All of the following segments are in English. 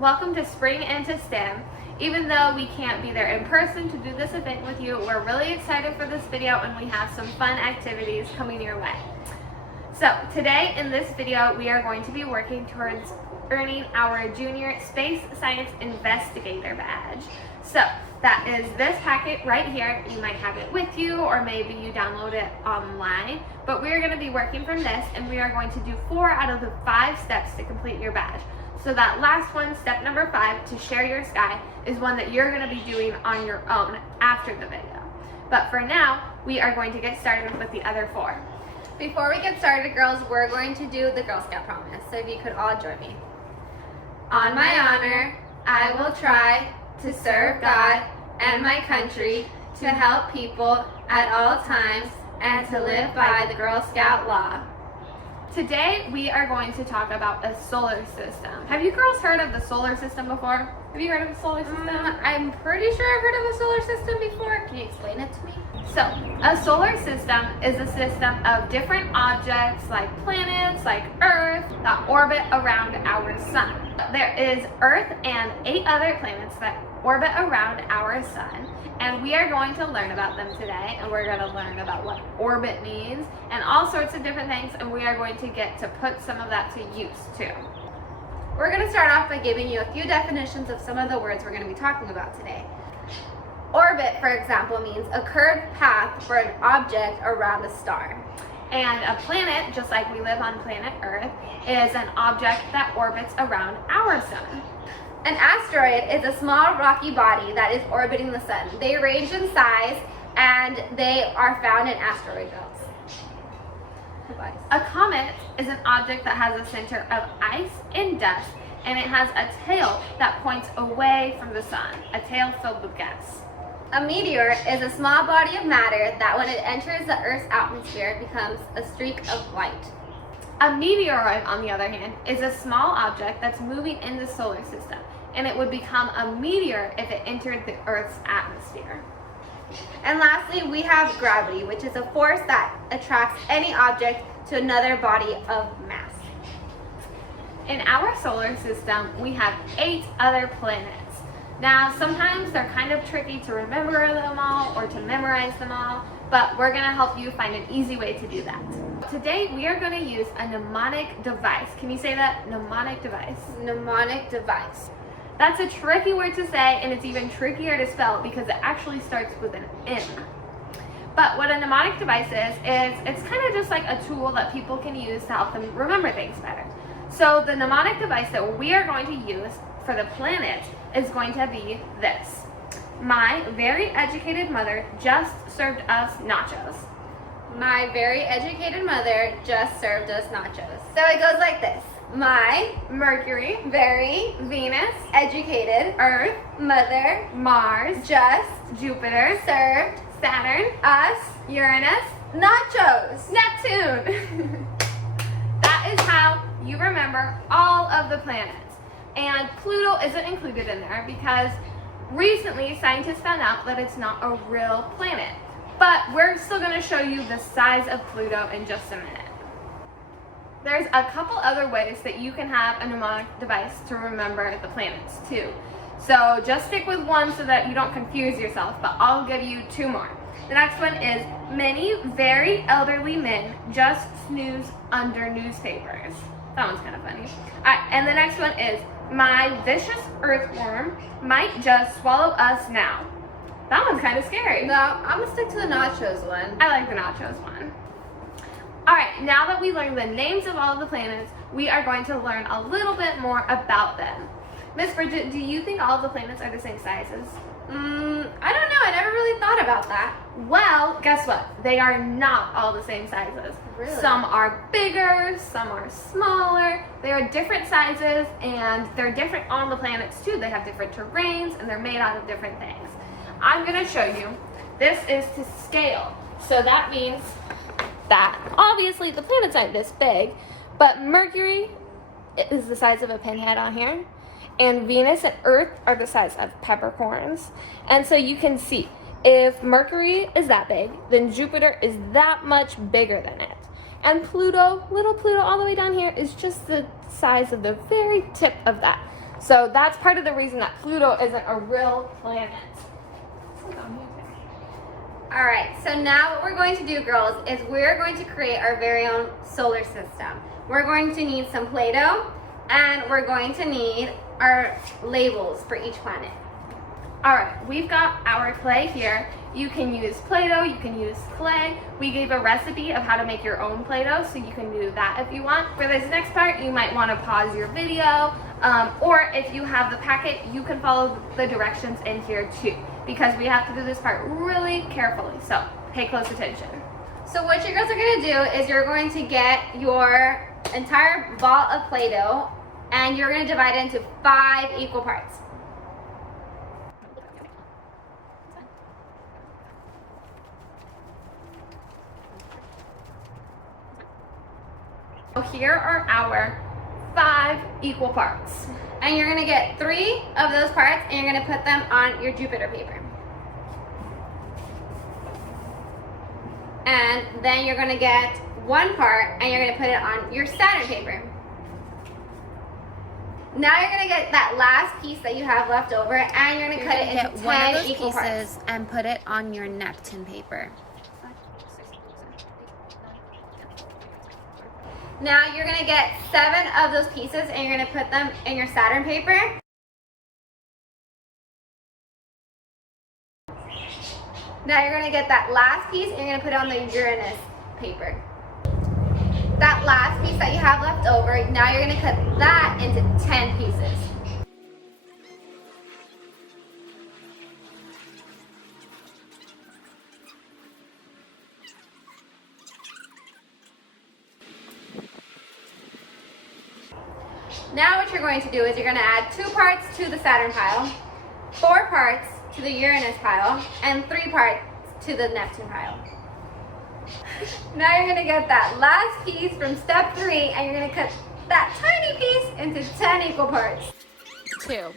Welcome to Spring into STEM. Even though we can't be there in person to do this event with you, we're really excited for this video and we have some fun activities coming your way. So today in this video, we are going to be working towards earning our Junior Space Science Investigator badge. So that is this packet right here. You might have it with you or maybe you download it online, but we are going to be working from this and we are going to do 4 out of the 5 steps to complete your badge. So that last one, step number 5, to share your sky, is one that you're going to be doing on your own after the video. But for now, we are going to get started with the other 4. Before we get started, girls, we're going to do the Girl Scout promise. So if you could all join me. On my honor, I will try to serve God and my country, to help people at all times, and to live by the Girl Scout law. Today, we are going to talk about a solar system. Have you girls heard of the solar system before? Have you heard of the solar system? I'm pretty sure I've heard of a solar system before. Can you explain it to me? So, a solar system is a system of different objects like planets, like Earth, that orbit around our sun. There is Earth and 8 other planets that orbit around our sun, and we are going to learn about them today, and we're going to learn about what orbit means and all sorts of different things, and we are going to get to put some of that to use too. We're going to start off by giving you a few definitions of some of the words we're going to be talking about today. Orbit, for example, means a curved path for an object around a star. And a planet, just like we live on planet Earth, is an object that orbits around our sun. An asteroid is a small rocky body that is orbiting the sun. They range in size and they are found in asteroid belts. A comet is an object that has a center of ice and dust, and it has a tail that points away from the sun, a tail filled with gas. A meteor is a small body of matter that when it enters the Earth's atmosphere becomes a streak of light. A meteoroid, on the other hand, is a small object that's moving in the solar system, and it would become a meteor if it entered the Earth's atmosphere. And lastly, we have gravity, which is a force that attracts any object to another body of mass. In our solar system, we have 8 other planets. Now, sometimes they're kind of tricky to remember them all or to memorize them all, but we're going to help you find an easy way to do that. Today, we are going to use a mnemonic device. Can you say that? Mnemonic device. Mnemonic device. That's a tricky word to say, and it's even trickier to spell because it actually starts with an M. But what a mnemonic device is it's kind of just like a tool that people can use to help them remember things better. So the mnemonic device that we are going to use for the planet is going to be this. My very educated mother just served us nachos. My very educated mother just served us nachos. So it goes like this. My Mercury, very Venus, educated Earth, mother Mars, just Jupiter, served Saturn, us Uranus, nachos. Neptune. That is how you remember all of the planets. And Pluto isn't included in there because recently scientists found out that it's not a real planet. But we're still going to show you the size of Pluto in just a minute. There's a couple other ways that you can have a mnemonic device to remember the planets too. So just stick with one so that you don't confuse yourself, but I'll give you 2 more. The next one is many very elderly men just snooze under newspapers. That one's kind of funny. Alright, and the next one is my vicious earthworm might just swallow us now. That one's kind of scary. No, I'm gonna stick to the nachos one. I like the nachos one. Alright, now that we learned the names of all of the planets, we are going to learn a little bit more about them. Miss Bridget, do you think all of the planets are the same sizes? I don't know. I never really thought about that. Well, guess what? They are not all the same sizes. Really? Some are bigger, some are smaller. They are different sizes, and they're different on the planets too. They have different terrains, and they're made out of different things. I'm going to show you. This is to scale. So that means that obviously the planets aren't this big, but Mercury is the size of a pinhead on here, and Venus and Earth are the size of peppercorns. And so you can see, if Mercury is that big, then Jupiter is that much bigger than it. And Pluto, little Pluto all the way down here, is just the size of the very tip of that. So that's part of the reason that Pluto isn't a real planet. All right, so now what we're going to do, girls, is we're going to create our very own solar system. We're going to need some Play-Doh, and we're going to need our labels for each planet. All right, we've got our clay here. You can use Play-Doh, you can use clay. We gave a recipe of how to make your own Play-Doh, so you can do that if you want. For this next part, you might want to pause your video, or if you have the packet, you can follow the directions in here too, because we have to do this part really carefully, so pay close attention. So what you girls are going to do is you're going to get your entire ball of Play-Doh, and you're going to divide it into 5 equal parts. So here are our 5 equal parts. And you're going to get 3 of those parts, and you're going to put them on your Jupiter paper. And then you're going to get 1 part, and you're going to put it on your Saturn paper. Now you're going to get that last piece that you have left over, and you're going to cut it into 10 equal parts. And put it on your Neptune paper. Now you're going to get 7 of those pieces, and you're going to put them in your Saturn paper. Now you're going to get that last piece, and you're going to put it on the Uranus paper. That last piece that you have left over, now you're going to cut that into 10 pieces. Now what you're going to do is you're going to add 2 parts to the Saturn pile, 4 parts to the Uranus pile, and 3 parts to the Neptune pile. Now you're going to get that last piece from step 3, and you're going to cut that tiny piece into 10 equal parts. 2.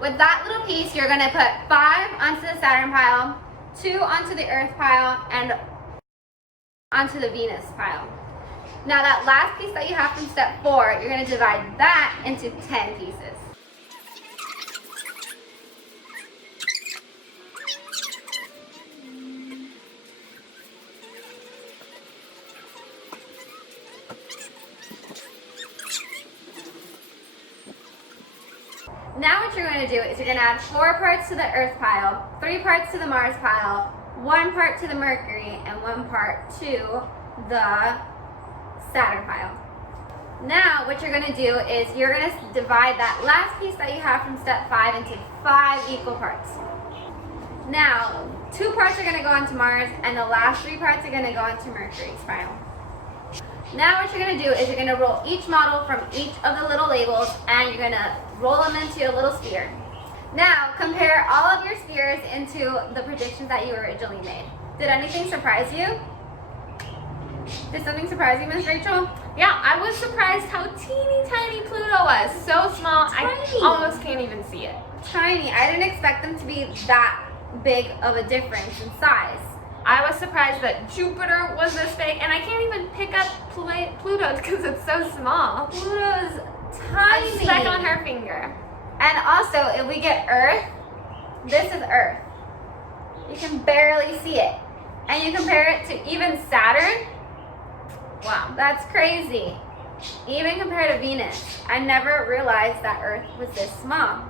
With that little piece, you're going to put 5 onto the Saturn pile, 2 onto the Earth pile, and onto the Venus pile. Now that last piece that you have from step 4, you're going to divide that into 10 pieces. Now what you're going to do is you're going to add 4 parts to the Earth pile, 3 parts to the Mars pile, 1 part to the Mercury, and 1 part to the Saturn pile. Now what you're going to do is you're going to divide that last piece that you have from step 5 into 5 equal parts. Now 2 parts are going to go onto Mars, and the last 3 parts are going to go onto Mercury's pile. Now what you're going to do is you're going to roll each model from each of the little labels, and you're going to roll them into a little sphere. Now compare all of your spheres into the predictions that you originally made. Did anything surprise you? Did something surprise you, Miss Rachel? Yeah, I was surprised how teeny tiny Pluto was. So small, Tiny. I almost can't even see it. Tiny. I didn't expect them to be that big of a difference in size. I was surprised that Jupiter was this big, and I can't even pick up Pluto because it's so small. Pluto's tiny. I'm stuck on her finger. And also, if we get Earth, this is Earth. You can barely see it. And you compare it to even Saturn. Wow, that's crazy. Even compared to Venus, I never realized that Earth was this small.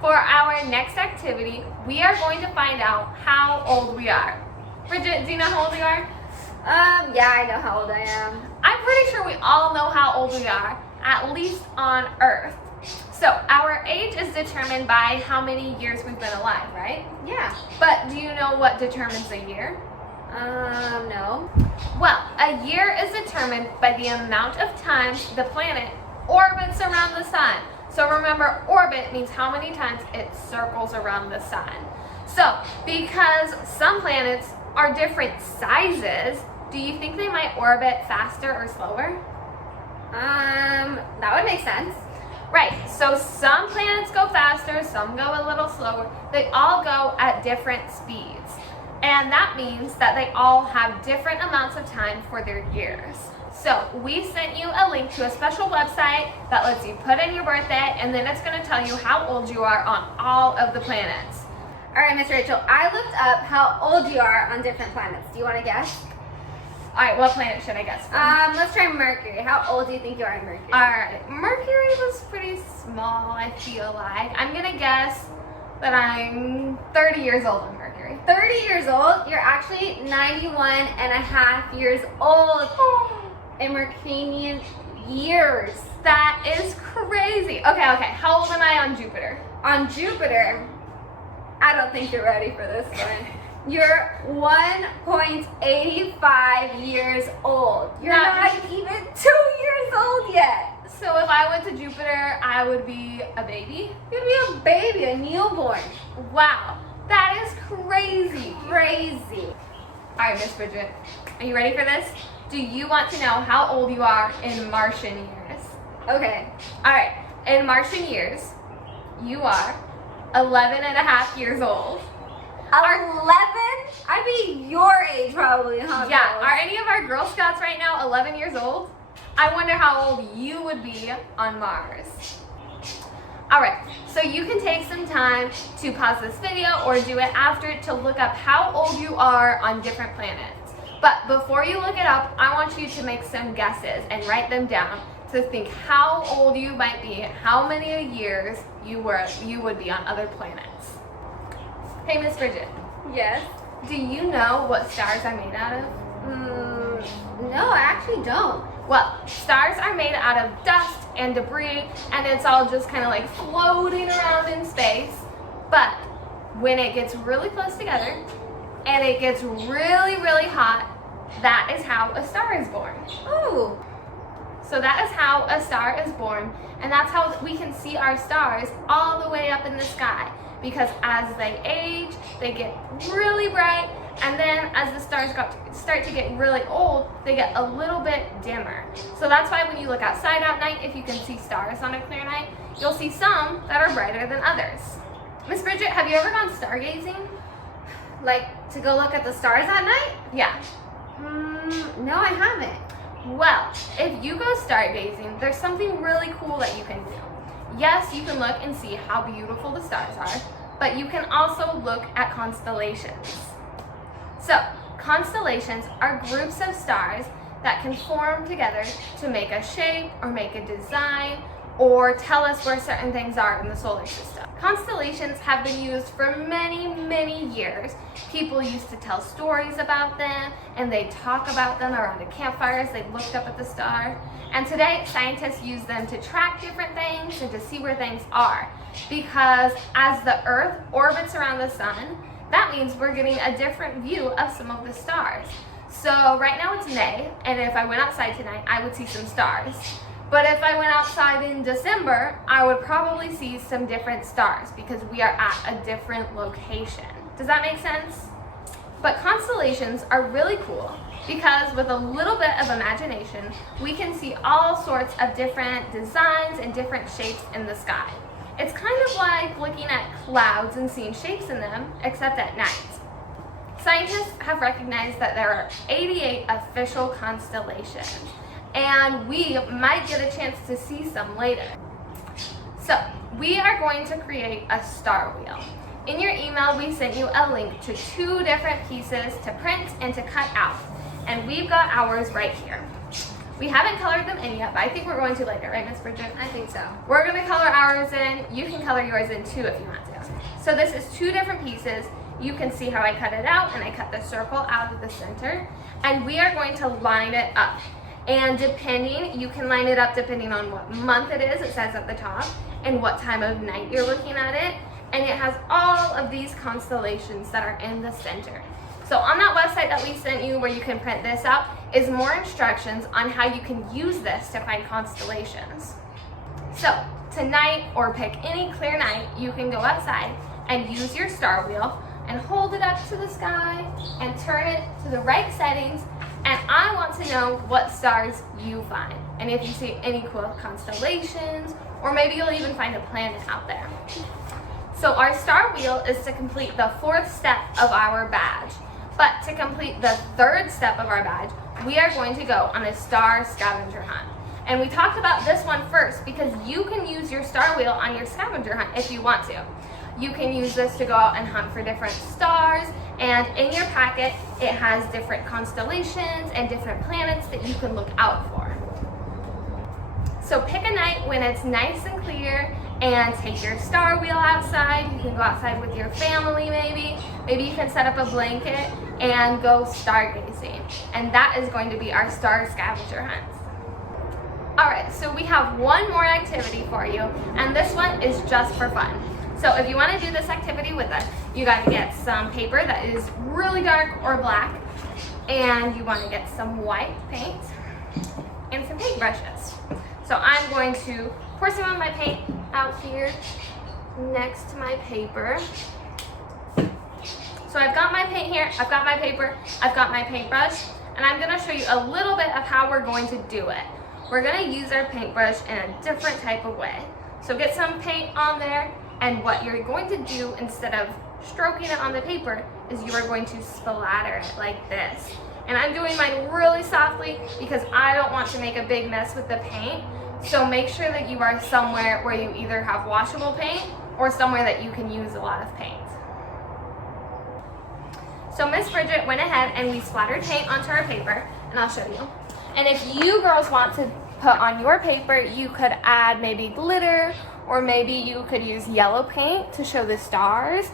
For our next activity, we are going to find out how old we are. Bridget, do you know how old you are? Yeah, I know how old I am. I'm pretty sure we all know how old we are, at least on Earth. So our age is determined by how many years we've been alive, right? Yeah. But do you know what determines a year? No. Well, a year is determined by the amount of times the planet orbits around the sun. So remember, orbit means how many times it circles around the sun. So, because some planets are different sizes, do you think they might orbit faster or slower? That would make sense. Right, so some planets go faster, some go a little slower. They all go at different speeds. And that means that they all have different amounts of time for their years. So we sent you a link to a special website that lets you put in your birthday, and then it's going to tell you how old you are on all of the planets. All right, Miss Rachel, I looked up how old you are on different planets. Do you want to guess? All right, what planet should I guess from? Let's try Mercury. How old do you think you are on Mercury? All right, Mercury was pretty small, I feel like. I'm going to guess that I'm 30 years old on Mercury. 30 years old? You're actually 91 and a half years old in Mercurian years. That is crazy. Okay. How old am I on Jupiter? On Jupiter, I don't think you're ready for this one. You're 1.85 years old. You're not even 2 years old yet. So if I went to Jupiter, I would be a baby? You'd be a baby, a newborn. Wow, that is crazy. Crazy. All right, Miss Bridget, are you ready for this? Do you want to know how old you are in Martian years? Okay. All right, in Martian years, you are 11 and a half years old. 11? I'd be your age probably, huh? Yeah, girls? are any of our Girl Scouts right now 11 years old? I wonder how old you would be on Mars. All right, so you can take some time to pause this video or do it after to look up how old you are on different planets. But before you look it up, I want you to make some guesses and write them down to think how old you might be, how many years you would be on other planets. Hey, Miss Bridget. Yes. Do you know what stars are made out of? No, I actually don't. Well, stars are made out of dust and debris, and it's all just kind of like floating around in space. But when it gets really close together and it gets really, really hot, that is how a star is born. Ooh. So that is how a star is born, and that's how we can see our stars all the way up in the sky. Because as they age, they get really bright, and then as the stars start to get really old, they get a little bit dimmer. So that's why when you look outside at night, if you can see stars on a clear night, you'll see some that are brighter than others. Miss Bridget, have you ever gone stargazing? Like to go look at the stars at night? Yeah. No, I haven't. Well, if you go stargazing, there's something really cool that you can do. Yes, you can look and see how beautiful the stars are, but you can also look at constellations. So, constellations are groups of stars that can form together to make a shape or make a design or tell us where certain things are in the solar system. Constellations have been used for many, many years. People used to tell stories about them, and they talk about them around a campfire as they looked up at the star. And today, scientists use them to track different things and to see where things are. Because as the Earth orbits around the sun, that means we're getting a different view of some of the stars. So right now it's May, and if I went outside tonight, I would see some stars. But if I went outside in December, I would probably see some different stars because we are at a different location. Does that make sense? But constellations are really cool because with a little bit of imagination, we can see all sorts of different designs and different shapes in the sky. It's kind of like looking at clouds and seeing shapes in them, except at night. Scientists have recognized that there are 88 official constellations, and we might get a chance to see some later. So, we are going to create a star wheel. In your email, we sent you a link to 2 different pieces to print and to cut out, and we've got ours right here. We haven't colored them in yet, but I think we're going to later, right, Miss Bridget? I think so. We're going to color ours in. You can color yours in too if you want to. So this is 2 different pieces. You can see how I cut it out, and I cut the circle out of the center, and we are going to line it up. And you can line it up depending on what month it is, it says at the top, and what time of night you're looking at it. And it has all of these constellations that are in the center. So on that website that we sent you where you can print this out is more instructions on how you can use this to find constellations. So tonight, or pick any clear night, you can go outside and use your star wheel and hold it up to the sky and turn it to the right settings, and I want to know what stars you find and if you see any cool constellations, or maybe you'll even find a planet out there. So our star wheel is to complete the 4th step of our badge. But to complete the third step of our badge, we are going to go on a star scavenger hunt. And we talked about this one first because you can use your star wheel on your scavenger hunt if you want to. You can use this to go out and hunt for different stars, and in your packet it has different constellations and different planets that you can look out for. So pick a night when it's nice and clear and take your star wheel outside. You can go outside with your family maybe. Maybe you can set up a blanket and go stargazing. And that is going to be our star scavenger hunt. Alright, so we have one more activity for you, and this one is just for fun. So if you want to do this activity with us, you got to get some paper that is really dark or black, and you want to get some white paint and some paintbrushes. So I'm going to pour some of my paint out here next to my paper. So I've got my paint here, I've got my paper, I've got my paintbrush, and I'm going to show you a little bit of how we're going to do it. We're going to use our paintbrush in a different type of way. So get some paint on there, and what you're going to do instead of stroking it on the paper is you are going to splatter it like this. And I'm doing mine really softly because I don't want to make a big mess with the paint. So make sure that you are somewhere where you either have washable paint or somewhere that you can use a lot of paint. So Miss Bridget went ahead and we splattered paint onto our paper, and I'll show you. And if you girls want to put on your paper, you could add maybe glitter, or maybe you could use yellow paint to show the stars.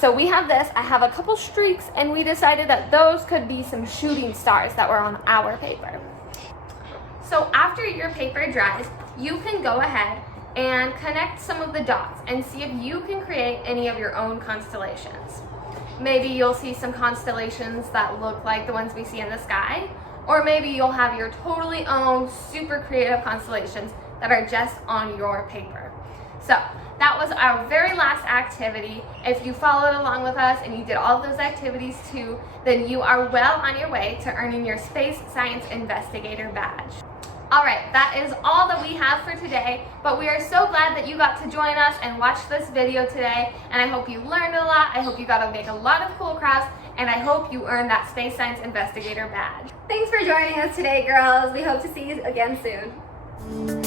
So we have this, I have a couple streaks, and we decided that those could be some shooting stars that were on our paper. So after your paper dries, you can go ahead and connect some of the dots and see if you can create any of your own constellations. Maybe you'll see some constellations that look like the ones we see in the sky, or maybe you'll have your totally own super creative constellations that are just on your paper. So that was our very last activity. If you followed along with us and you did all of those activities too, then you are well on your way to earning your Space Science Investigator badge. Alright, that is all that we have for today, but we are so glad that you got to join us and watch this video today, and I hope you learned a lot, I hope you got to make a lot of cool crafts, and I hope you earned that Space Science Investigator badge. Thanks for joining us today, girls. We hope to see you again soon.